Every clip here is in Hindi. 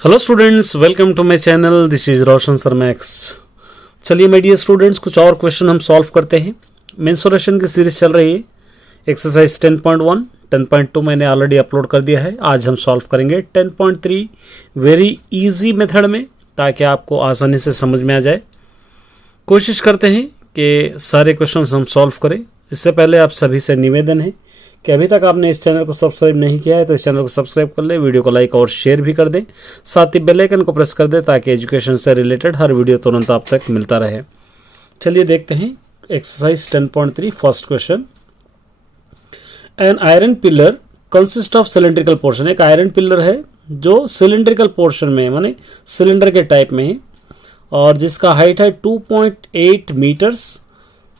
Hello students, welcome to my channel. This is Roshan sir Max. चलिए माय डियर स्टूडेंट्स, कुछ और क्वेश्चन हम सॉल्व करते हैं। मेंसुरेशन की सीरीज चल रही है। एक्सरसाइज 10.1 10.2 मैंने ऑलरेडी अपलोड कर दिया है। आज हम सॉल्व करेंगे 10.3 वेरी इजी मेथड में, ताकि आपको आसानी से समझ में आ जाए। कोशिश करते हैं कि सारे क्वेश्चन हम सॉल्व करें। इससे पहले आप सभी से निवेदन है कि अभी तक आपने इस चैनल को सब्सक्राइब नहीं किया है तो इस चैनल को सब्सक्राइब कर ले, वीडियो को लाइक और शेयर भी कर दें, साथ ही बेल आइकन को प्रेस कर दें ताकि एजुकेशन से रिलेटेड हर वीडियो तुरंत आप तक मिलता रहे। चलिए देखते हैं exercise 10.3 first question. An iron pillar consist of cylindrical portion. एक आयरन पिलर है जो सिलेंड्रिकल पोर्शन में है, माने सिलेंडर के टाइप में है, और जिसका हाइट है 2.8 मीटर्स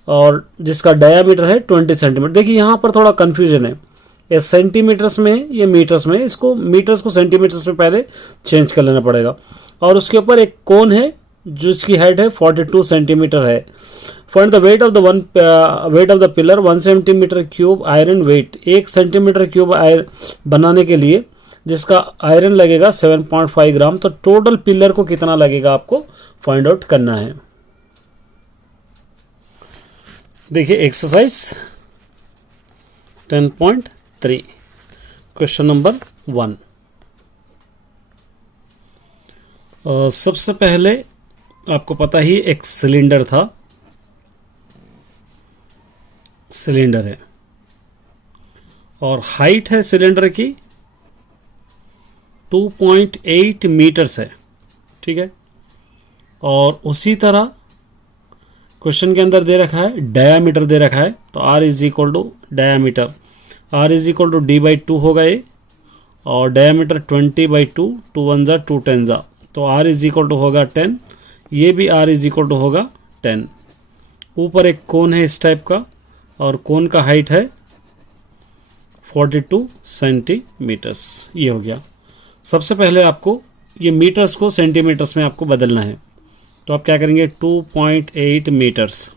और जिसका डायामीटर है 20 सेंटीमीटर। देखिए यहाँ पर थोड़ा कन्फ्यूजन है, ये सेंटीमीटर्स में है ये मीटर्स में है। इसको मीटर्स को सेंटीमीटर्स में पहले चेंज कर लेना पड़ेगा। और उसके ऊपर एक कोन है जिसकी हाइट है 42 सेंटीमीटर है। Find the weight of the pillar 1 centimetre cube iron weight. 1 centimetre cube iron बनाने के लिए जिसका आयरन लगेगा 7.5 ग्राम। तो टोटल पिलर को कितना लगेगा आपको फाइंड आउट करना है। देखिए एक्सरसाइज 10.3 क्वेश्चन नंबर 1। सबसे पहले आपको पता ही एक सिलेंडर था, सिलेंडर है और हाइट है सिलेंडर की 2.8 मीटर्स है, ठीक है। और उसी तरह क्वेश्चन के अंदर दे रखा है डायामीटर दे रखा है, तो R is equal to diameter, R is equal to D/2 होगा ये, और डायामीटर 20/2, 2 1 जा 2 10 जा, तो R इज इक्वल टू होगा 10। ये भी R इज इक्वल टू होगा 10। ऊपर एक कोन है इस टाइप का और कोन का हाइट है 42 सेंटीमीटर्स। ये हो गया। सबसे पहले आपको ये मीटर्स को सेंटीमीटर्स में आपको बदलना है, तो आप क्या करेंगे 2.8 metres,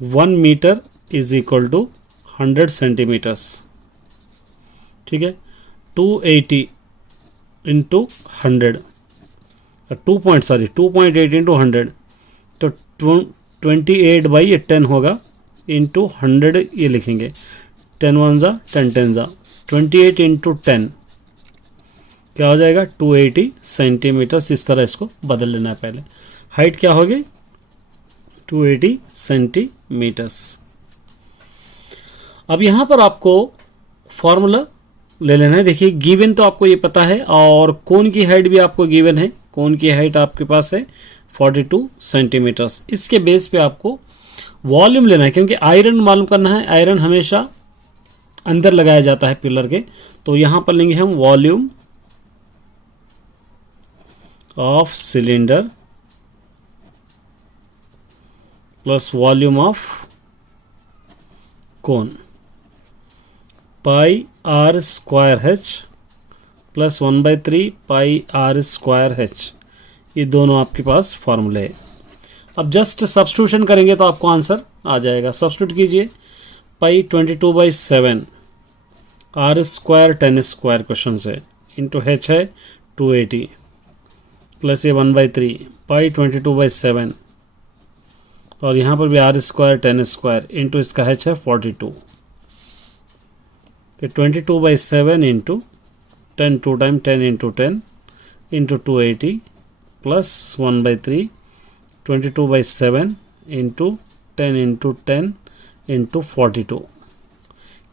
1 metre is equal to 100 centimetres, ठीक है। 280 इंटू 100, 2.8 इंटू 100, तो 28/10 होगा इंटू 100, ये लिखेंगे 10 1 जा 10 10 जा, 28 इंटू 10 क्या हो जाएगा 280 सेंटीमीटर्स। इस तरह इसको बदल लेना है। पहले हाइट क्या होगी 280 सेंटीमीटर्स। अब यहाँ पर आपको फॉर्मूला ले लेना है। देखिए गिवन तो आपको ये पता है और कोन की हाइट भी आपको गिवन है। कोन की हाइट आपके पास है 42 सेंटीमीटर्स। इसके बेस पे आपको वॉल्यूम लेना है, क्योंकि आयरन मालूम करना है। आयरन हमेशा अंदर लगाया जाता है पिलर के, तो यहाँ पर लेंगे हम volume of cylinder plus volume of cone pi r square h plus 1/3 pi r square h। ये दोनों आपके पास फॉर्मूले है। अब जस्ट सब्स्टिट्यूशन करेंगे तो आपको आंसर आ जाएगा। सब्स्टिट्यूट कीजिए, पाई 22/7 r स्क्वायर 10 स्क्वायर क्वेश्चन से इंटू h है 280 प्लस ये 1/3 पाई 22/7 और यहाँ पर भी R स्क्वायर 10 स्क्वायर इंटू इसका h है 42, तो 22/7 into 10 2 time 10 into 10 into 280 plus 1/3 22/7 into 10 into 10 into 42।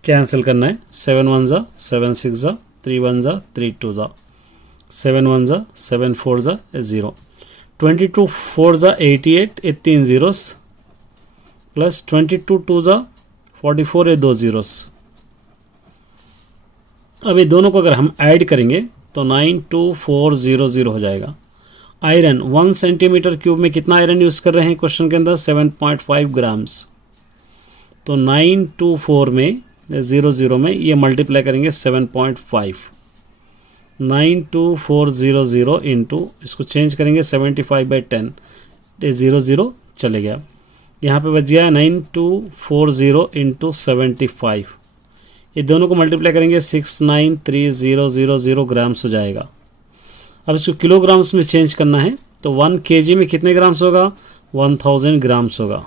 Cancel करना है, 7 1 जा 7 6 जा 3 1 जा 3 2 जा, 7 1 जा 7 4 जा 0, 22 4 जा 88, ये 3 जीरोस, प्लस 22 2 जा 44, ये 2 जीरोस। अब ये दोनों को अगर हम ऐड करेंगे तो 92400 हो जाएगा। आयरन 1 सेंटीमीटर क्यूब में कितना आयरन यूज़ कर रहे हैं क्वेश्चन के अंदर 7.5 ग्राम्स, तो 924 में 00 में ये मल्टीप्लाई करेंगे 7.5, 92400 इंटू इसको चेंज करेंगे 75/10, ये 00 चले गया। यहाँ पे बच गया 9240 इंटू 75, ये दोनों को मल्टीप्लाई करेंगे 693,000 ग्राम्स हो जाएगा। अब इसको किलोग्राम्स में चेंज करना है, तो 1 kg में कितने ग्राम्स होगा, 1000 ग्राम्स होगा।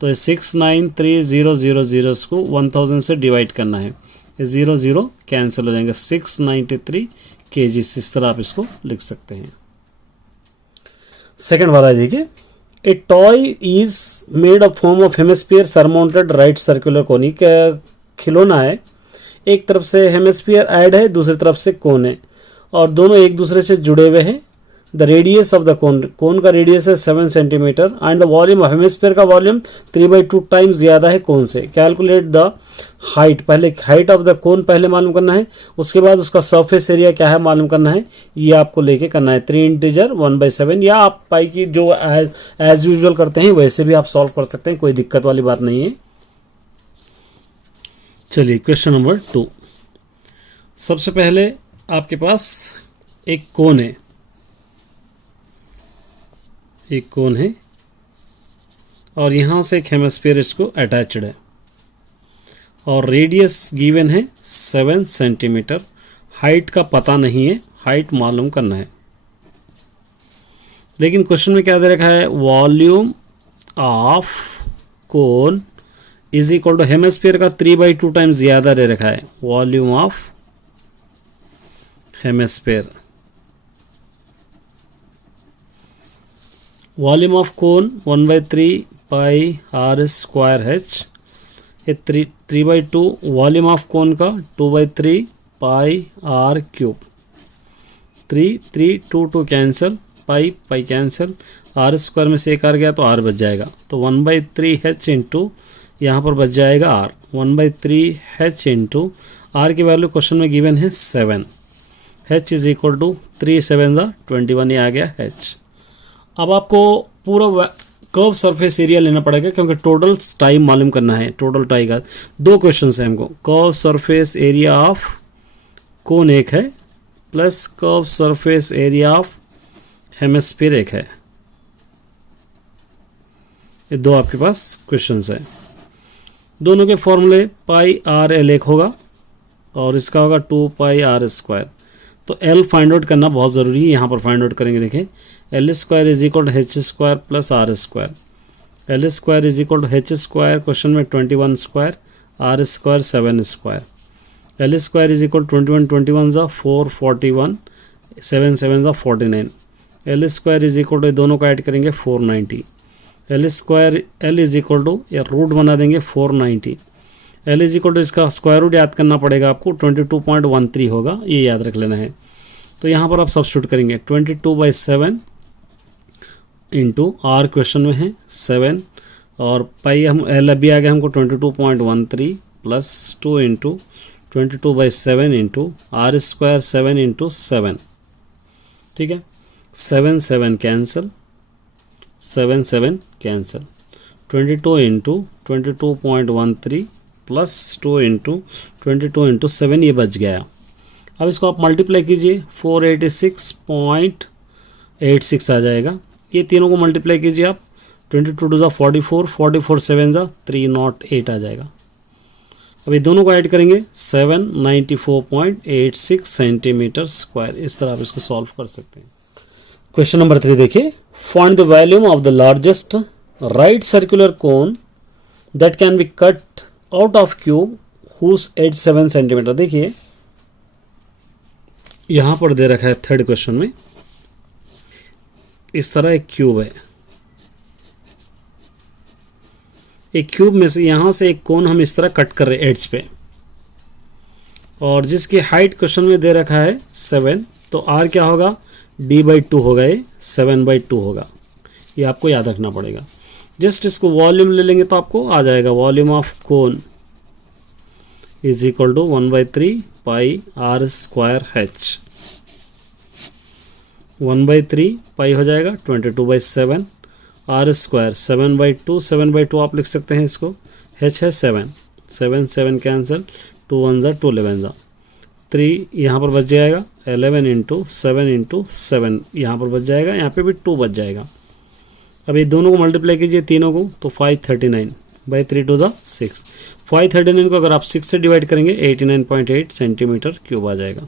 तो 693,000 इसको 1000 से डिवाइड करना है, ये 0 0 कैंसिल हो जाएंगे, 693 kg। इस तरह आप इसको लिख सकते हैं। सेकंड वाला देखिए, ए toy is made of form of hemisphere surmounted right circular कोन। एक खिलौना है, एक तरफ से हेमिस्फीयर ऐड है, दूसरी तरफ से कोन है, और दोनों एक दूसरे से जुड़े हुए हैं। The radius of the cone, cone का रेडियस है 7 centimetre and the volume of hemisphere का वॉल्यूम 3/2 टाइम्स ज़्यादा है कोन से। कैलकुलेट द हाइट, पहले हाइट ऑफ द कोन पहले मालूम करना है, उसके बाद उसका सरफेस एरिया क्या है मालूम करना है, ये आपको लेके करना है। 3 इंटीजर 1/7, या आप पाई की जो एज यूजुअल करते हैं वैसे भी आप सॉल्व कर सकते हैं, कोई दिक्कत वाली बात नहीं है। चलिए क्वेश्चन नंबर 2। सबसे पहले आपके पास एक कोन है, एक कोन है और यहाँ से एक हेमिस्फीयर इसको अटैच्ड है, और रेडियस गिवन है 7 सेंटीमीटर। हाइट का पता नहीं है, हाइट मालूम करना है। लेकिन क्वेश्चन में क्या दे रखा है, volume of cone is equal to hemisphere का 3/2 टाइम्स ज़्यादा दे रखा है। Volume of hemisphere, volume of cone 1/3 pi r square h, ये 3/2, वॉल्यूम ऑफ कोन का 2/3 pi r cube. 3 2 cancel, pi cancel, r square में से एक r गया तो r बच जाएगा, तो 1/3 h इंटू यहाँ पर बच जाएगा r। 1/3 h इंटू r की वैल्यू क्वेश्चन में गिवन है 7, h इज इक्वल टू 3 7 21, ये आ गया h। अब आपको पूरा कर्व सरफेस एरिया लेना पड़ेगा, क्योंकि टोटल टाइम मालूम करना है। टोटल टाइम का 2 क्वेश्चन है हमको, curve surface area of cone एक है, plus curve surface area of hemisphere एक है। ये 2 आपके पास क्वेश्चन है। दोनों के फॉर्मूले पाई आर एल एक होगा और इसका होगा 2 पाई r स्क्वायर। तो एल फाइंड आउट करना बहुत ज़रूरी है, यहाँ पर फाइंड आउट करेंगे। देखें, L square is equal to H square plus r square. L square is equal to H square, question में 21 square, r square 7 square. L square is equal 21 21 ज़ा 441, 7 7 ज़ा 49। L square is equal to दोनों का ऐड करेंगे 490। L square L is equal to या रूट बना देंगे 490। एल इज इक्वल टू इसका स्क्वायर रूट याद करना पड़ेगा आपको, 22.13 होगा, ये याद रख लेना है। तो यहाँ पर आप सब्स्टिट्यूट करेंगे 22/7 इंटू आर क्वेश्चन में है 7, और पाई हम एल अभी आ गया हमको 22.13 plus 2 into 22/7 into are square 7 into 7, ठीक है। 7 7 cancel, 7 7 cancel, 22 into 22.13 plus 2 into 22 into 7, ये बच गया। अब इसको आप मल्टीप्लाई कीजिए, 486.86 आ जाएगा। ये तीनों को मल्टीप्लाई कीजिए आप, 22 2 44, 44 7 308 आ जाएगा। अब ये दोनों को ऐड करेंगे 794.86 सेंटीमीटर स्क्वायर। इस तरह आप इसको सॉल्व कर सकते हैं। क्वेश्चन नंबर 3 देखिए, find the volume of the largest right circular cone that can be cut out of cube whose edge 7 centimetre. देखिए यहाँ पर दे रखा है थर्ड क्वेश्चन में, इस तरह एक क्यूब है। एक क्यूब में से यहाँ से एक कोन हम इस तरह कट कर रहे हैं एड्ज पे, और जिसकी हाइट क्वेश्चन में दे रखा है 7, तो r क्या होगा, d/2 होगा, ये 7/2 होगा। ये आपको याद रखना पड़ेगा। जस्ट इसको वॉल्यूम ले लेंगे तो आपको आ जाएगा, volume of cone is equal to 1/3 pi r square h। 1/3 pi हो जाएगा 22/7, r स्क्वायर 7/2, 7/2 आप लिख सकते हैं इसको, h है 7, 7 7 कैंसिल, 2 1 ज़ा 2 11 ज़ा 3, यहाँ पर बच जाएगा 11 इंटू 7 इंटू 7, यहाँ पर बच जाएगा, यहाँ पे भी 2 बच जाएगा। अब ये दोनों को मल्टीप्लाई कीजिए तीनों को, तो 539/3 2 ज़ा 6। 539 को अगर आप 6 से डिवाइड करेंगे 89.8 सेंटीमीटर क्यूब आ जाएगा।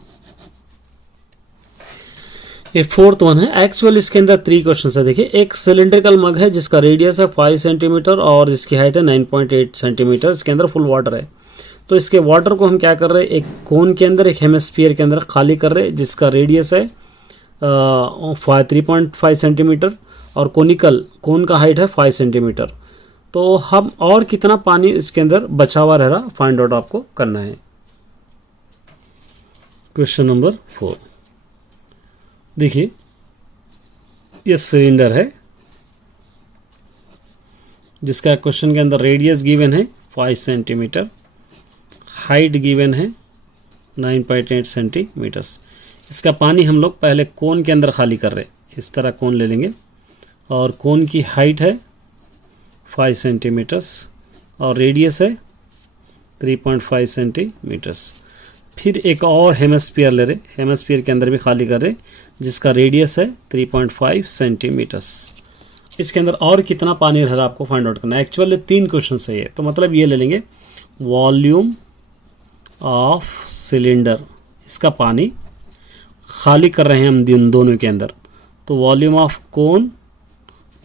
ये फोर्थ वन है। एक्चुअल इसके अंदर 3 क्वेश्चन है। देखिए, एक सिलिंड्रिकल मग है जिसका रेडियस है 5 सेंटीमीटर और इसकी हाइट है 9.8 सेंटीमीटर। इसके अंदर फुल वाटर है। तो इसके वाटर को हम क्या कर रहे हैं, एक कोन के अंदर, एक हेमिस्फीयर के अंदर खाली कर रहे हैं जिसका रेडियस है 3.5 सेंटीमीटर और कोन का हाइट है 5 सेंटीमीटर। तो हम और कितना पानी इसके अंदर बचा हुआ रह रहा, फाइंड आउट आपको करना है। Question number 4। देखिए, ये सिलेंडर है जिसका क्वेश्चन के अंदर रेडियस गिवन है 5 सेंटीमीटर, हाइट गिवन है 9.8 सेंटीमीटर्स। इसका पानी हम लोग पहले कोन के अंदर खाली कर रहे हैं। इस तरह कोन ले लेंगे और कोन की हाइट है 5 सेंटीमीटर्स और रेडियस है 3.5 सेंटीमीटर्स। फिर एक और हेमिस्फीयर ले रहे, हेमिस्फीयर के अंदर भी खाली कर रहे जिसका रेडियस है 3.5 सेंटीमीटर्स। इसके अंदर और कितना पानी रह रहा आपको फाइंड आउट करना है। एक्चुअली 3 क्वेश्चन है ये, तो मतलब ये ले लेंगे वॉल्यूम ऑफ सिलेंडर। इसका पानी खाली कर रहे हैं हम इन दोनों के अंदर, तो volume of cone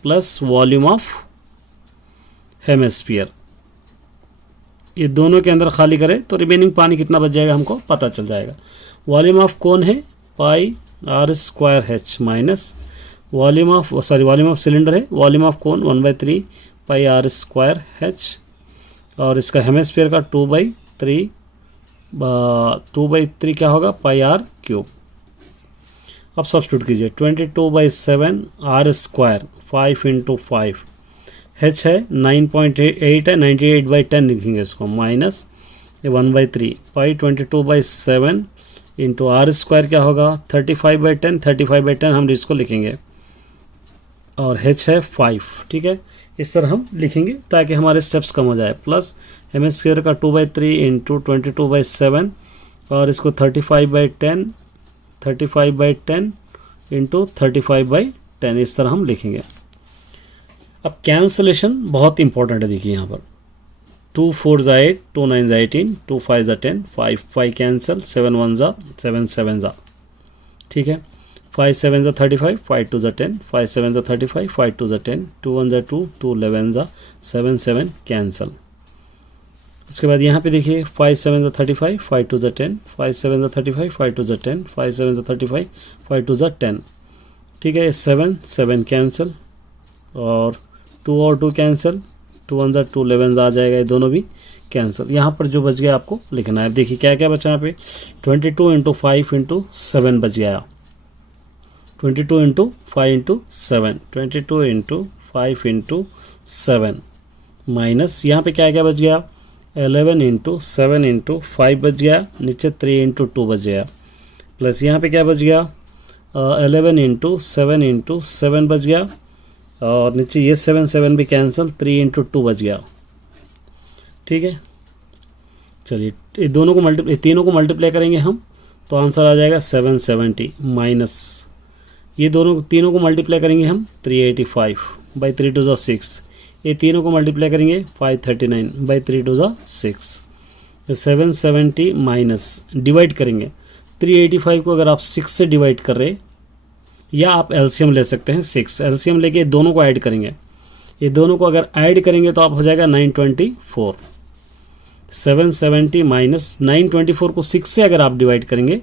plus volume of hemisphere, ये दोनों के अंदर खाली करें तो रिमेनिंग पानी कितना बच जाएगा हमको पता चल जाएगा। वॉल्यूम ऑफ कोन है pi are square H minus volume of cylinder है, volume of cone 1/3 pi are square h और इसका हेमिस्फीयर का 2/3 क्या होगा, पाई आर क्यूब। अब सब्स्टिट्यूट कीजिए, 22/7 आर स्क्वायर 5 × 5 एच है 9.8 है, 98/10 लिखेंगे इसको, minus 1/3 pi 22/7 into are square क्या होगा 35/10, 35/10 हम इसको लिखेंगे और एच है 5। ठीक है, इस तरह हम लिखेंगे ताकि हमारे स्टेप्स कम हो जाए। प्लस हेमिस्फीयर का 2/3 इंटू 22/7 और इसको 35/10 इंटू 35/10 इस तरह हम लिखेंगे। अब कैंसलेशन बहुत इंपॉर्टेंट है। देखिए यहाँ पर 2 4 8, 2 9 18, 2 5 10, 5 5 कैंसल, 7 1 7 7। ठीक है, 5 7 35, 5 2 10, 5 7 35, 5 2 10, 2 1 2, 2 11 7 7 कैंसल। उसके बाद यहाँ पे देखिए 5 7 35, 5 2 10, 5 7 35, 5 2 10, 5 7 35, 5 2 10। ठीक है, 7 7 कैंसल और 2 और 2 कैंसिल, 2 1 2 11 आ जाएगा, ये दोनों भी कैंसिल। यहाँ पर जो बच गया आपको लिखना है। देखिए क्या क्या बचा यहाँ पे, 22 × 5 × 7 बच गया, 22 × 5 × 7, 22 × 5 × 7 माइनस यहाँ पे क्या क्या बच गया, 11 × 7 × 5 बच गया, नीचे 3 × 2 बच गया, प्लस यहाँ पे क्या बच गया 11 × 7 × 7 बच गया और नीचे ये 7 7 भी कैंसिल, 3 × 2 बच गया। ठीक है, चलिए ये तीनों को मल्टीप्लाई करेंगे हम तो आंसर आ जाएगा 770 माइनस ये तीनों को मल्टीप्लाई करेंगे हम 385/3 × 6, ये तीनों को मल्टीप्लाई करेंगे 539/3 × 6, 770 माइनस डिवाइड करेंगे 385 को अगर आप 6 से डिवाइड कर रहे या आप एलसीएम ले सकते हैं 6, एलसीएम लेके दोनों को ऐड करेंगे, ये दोनों को अगर ऐड करेंगे तो आप हो जाएगा 924। 770 माइनस 924 को 6 से अगर आप डिवाइड करेंगे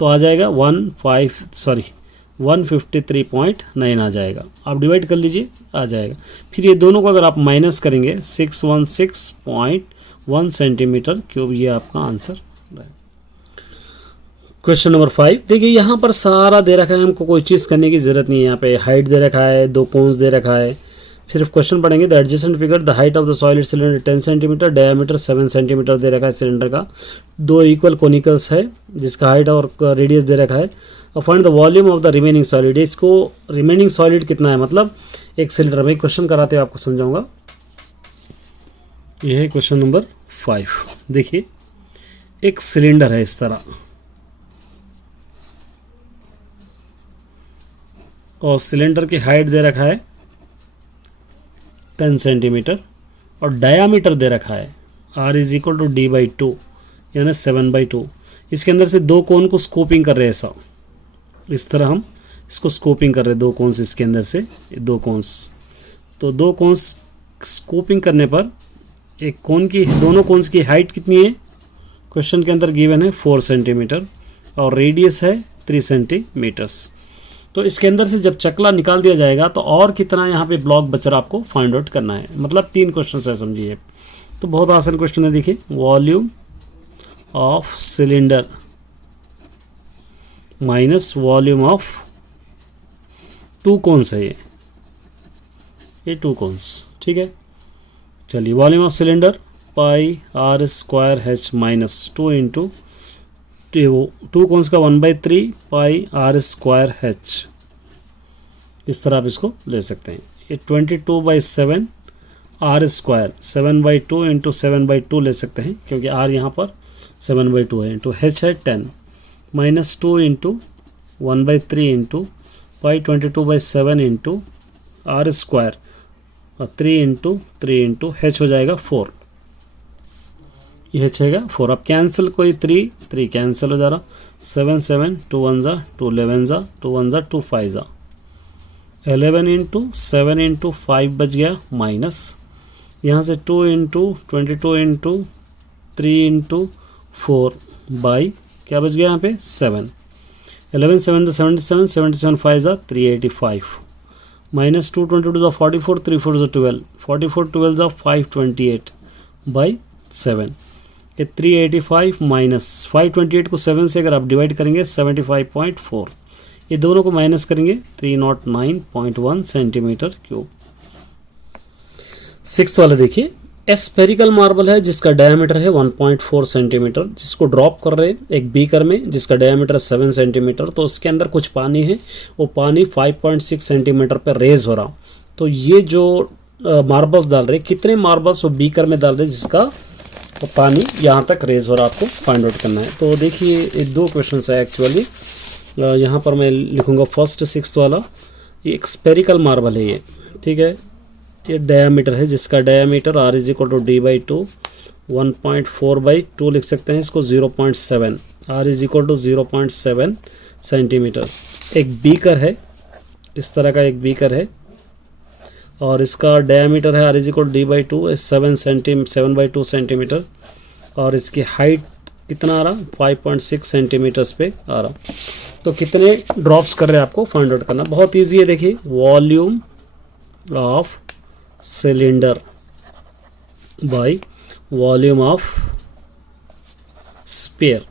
तो आ जाएगा 153.9 आ जाएगा। आप डिवाइड कर लीजिए, आ जाएगा। फिर ये दोनों को अगर आप माइनस करेंगे 616.1 सेंटीमीटर क्यूब, ये आपका आंसर। क्वेश्चन नंबर 5 देखिए, यहाँ पर सारा दे रखा है, हमको कोई चीज़ करने की ज़रूरत नहीं है। यहाँ पे हाइट दे रखा है, 2 कोन्स दे रखा है। सिर्फ क्वेश्चन पढ़ेंगे, the adjacent figure the height of the solid cylinder 10 centimetre, diameter 7 centimetre दे रखा है सिलेंडर का। 2 इक्वल कोनिकल्स है जिसका हाइट और रेडियस दे रखा है। और find the volume of the remaining solid, इसको रिमेनिंग सॉलिड कितना है, मतलब एक सिलेंडर में क्वेश्चन कराते हुए आपको समझाऊंगा। यह है क्वेश्चन नंबर 5। देखिए एक सिलेंडर है इस तरह और सिलेंडर की हाइट दे रखा है 10 सेंटीमीटर और डायामीटर दे रखा है r = d/2 यानी 7/2। इसके अंदर से 2 कोन को स्कूपिंग कर रहे हैं ऐसा, इस तरह हम इसको स्कोपिंग कर रहे हैं, दो कोन्स इसके अंदर से, दो कोन्स। तो दो कोन्स स्कोपिंग करने पर एक कोन की, दोनों कोन्स की हाइट कितनी है क्वेश्चन के अंदर गिवन है 4 सेंटीमीटर और रेडियस है 3 सेंटीमीटर्स। तो इसके अंदर से जब चकला निकाल दिया जाएगा तो और कितना यहाँ पे ब्लॉक बच रहा आपको फाइंड आउट करना है। मतलब 3 क्वेश्चन है समझिए। तो बहुत आसान क्वेश्चन है, देखिए volume of cylinder minus volume of 2 cones है, ये 2 कोन्स, ठीक है। चलिए volume of cylinder pi are square H minus 2 into 2 cones का 1/3 पाई आर स्क्वायर एच, इस तरह आप इसको ले सकते हैं। ये 22/7 आर स्क्वायर 7/2 इंटू 7/2 ले सकते हैं क्योंकि आर यहाँ पर 7/2 है, इंटू एच है 10 minus 2 into 1/3 into pi 22/7 into are square और 3 इंटू 3 इंटू एच हो जाएगा 4, ये एच आएगा 4। अब कैंसिल कोई 3 कैंसिल हो जा रहा, 7 7 2 1 जा 2 11 जा 2 1 जा 2 5 जा 11 इंटू 7 इंटू 5 बच गया माइनस, यहाँ से 2 इंटू 22 इंटू 3 इंटू 4 बाई क्या बच गया यहाँ पे 7, 11 7 77 77 5 जा 385 माइनस 2 22 जा 44 3 4 जा 12 44 12 जा 528 बाई 7, ये 385 माइनस 528 को 7 से अगर आप डिवाइड करेंगे 75.4, ये दोनों को माइनस करेंगे 309.1 सेंटीमीटर क्यूब। 6th वाला देखिए, एस्फेरिकल मार्बल है जिसका डायमीटर है 1.4 सेंटीमीटर, जिसको ड्रॉप कर रहे हैं एक बीकर में जिसका डायमीटर 7 सेंटीमीटर। तो उसके अंदर कुछ पानी है, वो पानी 5.6 सेंटीमीटर पर रेज हो रहा। तो ये जो मार्बल्स डाल रहे, कितने मार्बल्स वो बीकर में डाल रहे जिसका तो पानी यहाँ तक रेज हो रहा, आपको फाइंड आउट करना है। तो देखिए ये 2 क्वेश्चन है एक्चुअली, यहाँ पर मैं लिखूँगा फर्स्ट 6th वाला, ये स्फेरिकल मार्बल है ये, ठीक है। ये डायमीटर है जिसका diameter r is equal to d/2 1.4/2 लिख सकते हैं इसको 0.7, r is equal to 0.7 centimetre. एक बीकर है, इस तरह का एक बीकर है और इसका डायमीटर है r is equal to d/2 7/2 centimetre और इसकी हाइट कितना आ रहा 5.6 सेंटीमीटर्स पे आ रहा। तो कितने ड्रॉप्स कर रहे हैं आपको फाइंड आउट करना, बहुत ईजी है। देखिए volume of cylinder by volume of sphere,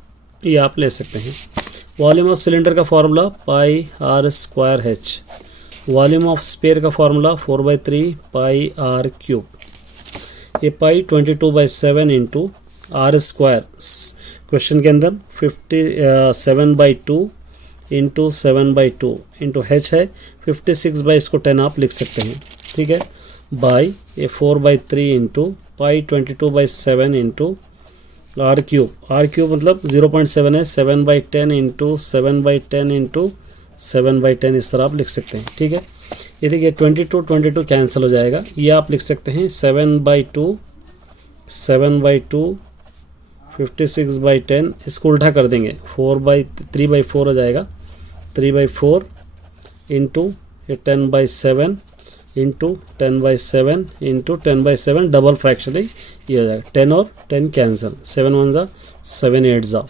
ये आप ले सकते हैं। वॉल्यूम ऑफ सिलेंडर का formula pi are square h, volume of sphere का फॉर्मूला 4/3 पाई आर क्यूब, ये pi 22/7 into are square, question के अंदर 57/2 इंटू 7/2 इंटू एच है 56 इसको 10 आप लिख सकते हैं, ठीक है। बाई ये 4/3 into pi 22/7 into r cube मतलब 0.7 है 7/10 इंटू 7/10 इंटू 7/10 इस तरह आप लिख सकते हैं, ठीक है। ये देखिए 22 कैंसिल हो जाएगा, ये आप लिख सकते हैं 7/2 56/10, इसको उल्टा कर देंगे 3/4 हो जाएगा 3/4 इंटू ये 10/7 इंटू 10/7 इंटू 10/7 डबल फ्रैक्शन है, ये हो जाएगा 10 और 10 कैंसिल, 7 1 जा 7 8 जा,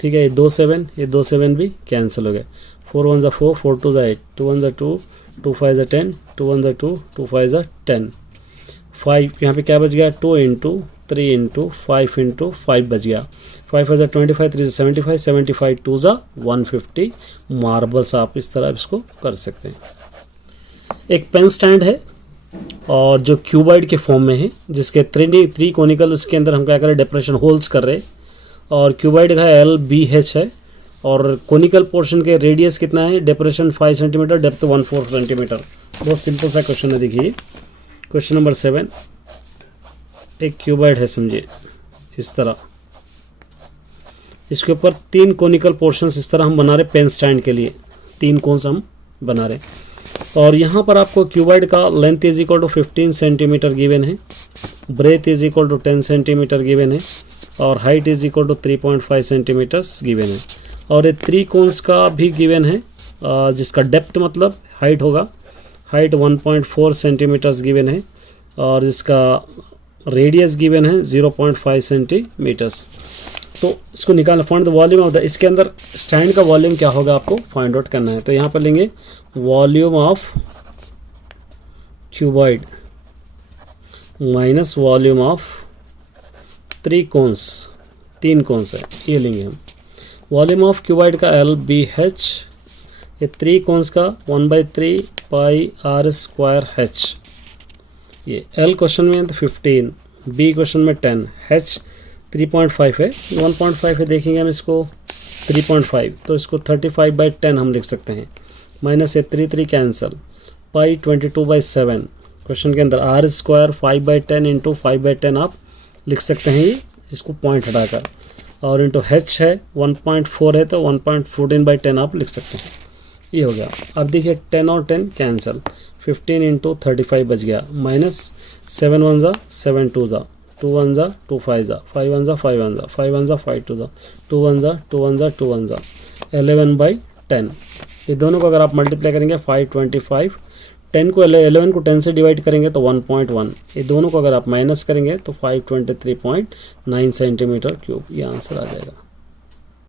ठीक है। ये 2 7 ये 2 7 भी कैंसिल हो गए, 4 1 जा 4 4 2 जा 8 2 1 जा 2 2 5 जा 10 2 1 जा 2 2 5 जा 10 5, यहाँ पे क्या बच गया 2 इंटू 3 इंटू 5 इंटू 5 बच गया, 5 5 जा 25 3 जा 75 75 2 जा 150 मार्बल्स आप इस तरह इसको कर सकते हैं। एक पेन स्टैंड है और जो क्यूबॉइड के फॉर्म में है जिसके 3 कोनिकल, उसके अंदर हम क्या करें डेप्रेशन होल्स कर रहे हैं और क्यूबॉइड का LBH है और कोनिकल पोर्शन के रेडियस कितना है डेप्रेशन 5 सेंटीमीटर, डेप्थ 1/4 सेंटीमीटर। बहुत सिंपल सा क्वेश्चन है, देखिए क्वेश्चन नंबर 7, एक क्यूबॉइड है समझिए इस तरह, इसके ऊपर 3 कोनिकल पोर्शंस इस तरह हम बना रहे पेन स्टैंड के लिए, 3 कोन्स हम बना रहे और यहाँ पर आपको क्यूबॉइड का length is equal to 15 centimetre given है, breadth is equal to 10 centimetre given है और height is equal to 3.5 centimetres given है और ये 3 कोन्स का भी गिवन है जिसका डेप्थ मतलब हाइट होगा, हाइट 1.4 सेंटीमीटर्स गिवन है और जिसका रेडियस गिवन है 0.5 सेंटीमीटर्स। तो इसको निकालना, find the volume of the, इसके अंदर स्टैंड का वॉल्यूम क्या होगा आपको फाइंड आउट करना है। तो यहाँ पर लेंगे volume of cuboid minus volume of तीन कोन्स है, ये लेंगे हम। वॉल्यूम ऑफ क्यूबॉइड का LBH, ये 3 कोन्स का 1/3 पाई r स्क्वायर h। ये L क्वेश्चन में तो 15, B क्वेश्चन में 10, H 3.5 है, 1.5 है, देखेंगे हम इसको 3.5, तो इसको 35/10 हम लिख सकते हैं। माइनस ये 3 कैंसल, पाई 22/7 क्वेश्चन के अंदर, r स्क्वायर 5/10 इंटू 5/10 आप लिख सकते हैं, ये इसको पॉइंट हटाकर, और इंटू h है 1.4 है तो 1.14/10 आप लिख सकते हैं, ये हो गया। अब देखिए 10 और 10 कैंसल, 15 इंटू 35 बच गया, माइनस 7 1 जा 7 2 जा 2 1 जा 2 5 जा 5 1 जा 5 1 जा 5 1 जा 5 2 जा 2 1 जा 2 1 जा 2 1 जा 11/10। ये दोनों को अगर आप मल्टीप्लाई करेंगे 525, 10 को 11 को 10 से डिवाइड करेंगे तो 1.1, ये दोनों को अगर आप माइनस करेंगे तो 523.9 सेंटीमीटर क्यूब, ये आंसर आ जाएगा।